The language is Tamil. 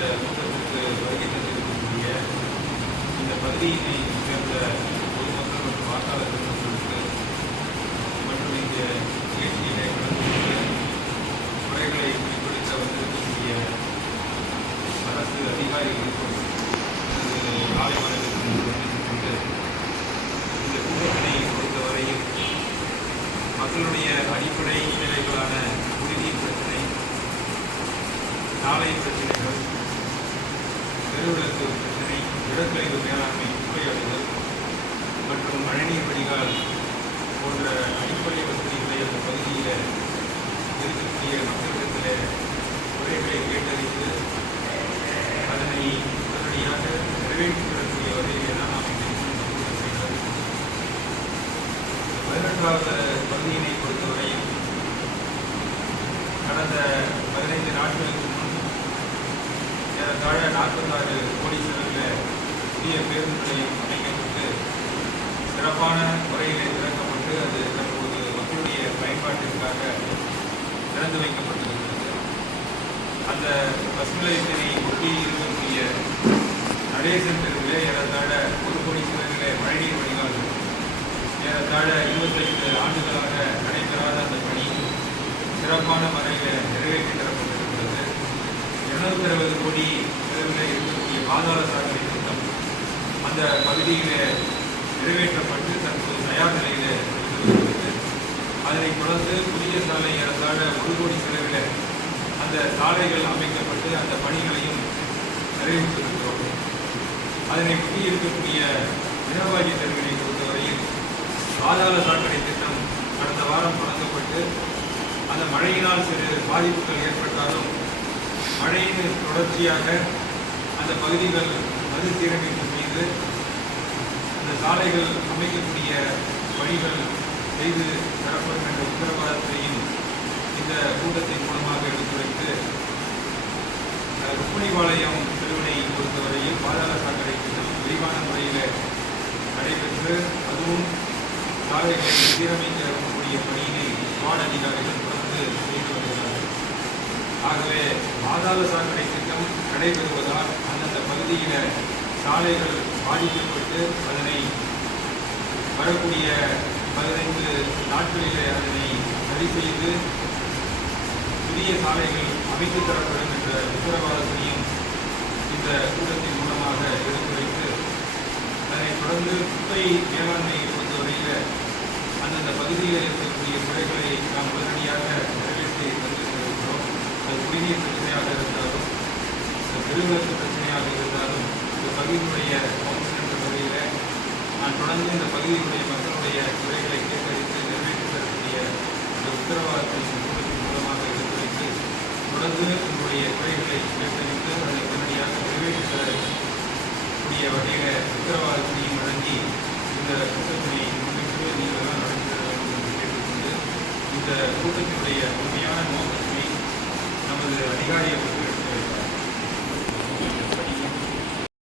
இந்த கூட்டத்திற்கு வருகை தந்திருக்கக்கூடிய இந்த பகுதியினை சேர்ந்த பொதுமக்கள் மற்றும் வாக்காளர் பெருமக்களுக்கு மற்றும் இந்த நிகழ்ச்சியிலே கலந்து கொண்டு முறைகளை வெளிப்படுத்த வந்திருக்கக்கூடிய அரசு அதிகாரிகளுக்கும் காலை வணக்கத்திற்கு கொண்டு இந்த கூட்டத்தினை பொறுத்தவரையில் மக்களுடைய அடிப்படை தேவைகளான குடிநீர் பிரச்சனை, சாலை பிரச்சனைகள், தெருவிளக்கு பிரச்சனை, இடக்கழிவு மேலாண்மை, குப்பையடுதல் மற்றும் மழைநீர் வடிகால் போன்ற அடிப்படை வசதிகளை அந்த பகுதியில் இருக்கக்கூடிய மக்களிடத்தில் குறைகளை கேட்டறிந்து அதனை உடனடியாக நிறைவேற்றி வரக்கூடிய வகையிலே தான் நாம் செய்கிறோம். 11வது பகுதியினை பொறுத்தவரையில் கடந்த 15 நாட்களுக்கு முன் ஏறத்தாழ 46 கோடி செலவில் புதிய பேருந்து நிலையம் அமைக்கப்பட்டு சிறப்பான முறையிலே திறக்கப்பட்டு அது தற்போது மக்களுடைய பயன்பாட்டிற்காக திறந்து வைக்கப்பட்டிருக்கிறது. அந்த பஸ் நிலையத்தினை ஒட்டி இருக்கக்கூடிய நடேசன் தெருவிலே ஏறத்தாழ 1 கோடி செலவில் மழைநீர் வடிகால் ஏறத்தாழ 25 ஆண்டுகளாக நடைபெறாத அந்த பணி சிறப்பான முறையில் நிறைவேற்றி தரப்பட்டிருக்கிறது. 260 கோடி செலவில் இருக்கக்கூடிய பாதாள சாக்கடை திட்டம் அந்த பகுதியில் நிறைவேற்றப்பட்டு தற்போது தயார் நிலையில் இருக்கிறது. அதனைத் தொடர்ந்து புதிய சாலை ஏறத்தாழ 1 கோடி செலவில் அந்த சாலைகள் அமைக்கப்பட்டு அந்த பணிகளையும் நிறைவேற்றிருக்கிறோம். அதனை ஒட்டி இருக்கக்கூடிய மினவாஜி தெருவினை பொறுத்தவரையில் பாதாள சாக்கடை திட்டம் கடந்த வாரம் தொடங்கப்பட்டு அந்த மழையினால் சிறு பாதிப்புகள் ஏற்பட்டாலும் மழையின் தொடர்ச்சியாக அந்த பகுதிகள் மறுசீரமைப்பு செய்து அந்த சாலைகள் அமைக்கக்கூடிய பணிகள் செய்து தரப்படும் என்ற உத்தரவாதத்தையும் இந்த கூட்டத்தின் மூலமாக எடுத்துரைத்து ருக்மிணிபாளையம் தெருவினை பொறுத்தவரையில் பாதாள சாக்கடை திட்டம் விரிவான முறையில் நடைபெற்று அதுவும் சாலைகளை சீரமைக்கக்கூடிய பணியினை வார்டு அதிகாரிகள் தொடர்ந்து செய்து வருகிறார்கள். ஆகவே பாதாள சாக்கடை திட்டம் நடைபெறுவதால் அந்தந்த பகுதியில் சாலைகள் பாதிக்கப்பட்டு அதனை வரக்கூடிய 15 நாட்களிலே அதனை சரி செய்து புதிய சாலைகள் அமைத்து தரப்படும் என்ற உத்தரவாதத்தையும் இந்த கூட்டத்தின் மூலமாக எடுத்துரைத்து அதனைத் தொடர்ந்து குப்பை மேலாண்மையை பொறுத்தவரையில் அந்தந்த பகுதியில் இருக்கக்கூடிய முறைகளை நாம் உடனடியாக நிறைவேற்றி தந்திருக்கிறோம். அது குடிநீர் பிரச்சனையாக இருந்தாலும் தெருவிளக்கு பிரச்சனையாக இருந்தாலும் இந்த பகுதியினுடைய கவுன்சில் என்ற வகையில் நான் தொடர்ந்து இந்த பகுதியினுடைய மக்களுடைய குறைகளை கேட்டறிந்து நிறைவேற்றி தரக்கூடிய அந்த உத்தரவாதத்தை கூட்டத்தின் மூலமாக எடுத்துரைத்து தொடர்ந்து உங்களுடைய குறைகளை கேட்டறிந்து அதை உடனடியாக நிறைவேற்றி தரக்கூடிய வகையில் உத்தரவாதத்தையும் வழங்கி இந்த கூட்டத்தினை முன்னிட்டு நீங்களெல்லாம் நடத்த வேண்டும் என்று கேட்டுக்கொண்டு இந்த கூட்டத்தினுடைய உண்மையான நோக்கத்தை நமது அதிகாரிகள்